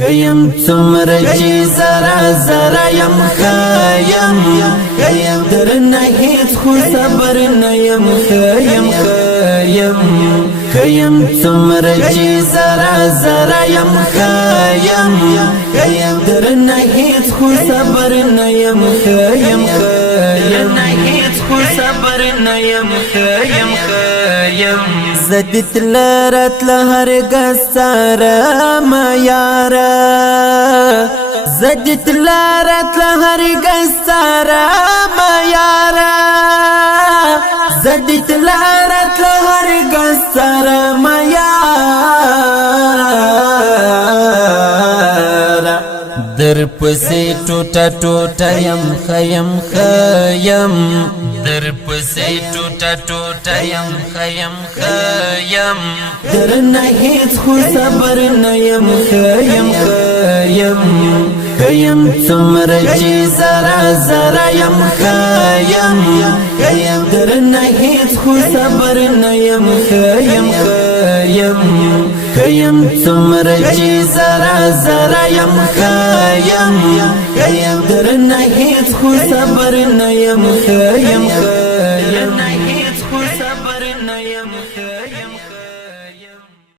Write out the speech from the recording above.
خیم څومره زرا زرا یم خیم خیم در نهیت خو صبر نیم خیم خیم خیم څومره زرا زرا یم خیم خیم در نهیت خو صبر نیم خیم خیم نهیت خو صبر نیم خیم خیم زدت لرت لهرگز سارا ما یارا زدت لرت لهرگز سارا ما یارا زدت لرت لهرگز سارا ما یارا در پسی ټوټه ټوټه یم خیم خیم در پسی ټوټه ټوټه یم خیم خیم در نهیت خو صبر نیم خیم خیم خیم څومره زرا زرا یم خیم خیم در نهیت خو صبر نیم خیم خیم خیم څومره زرا زرا یم خیم خیم در نهیت خو صبر نیم خیم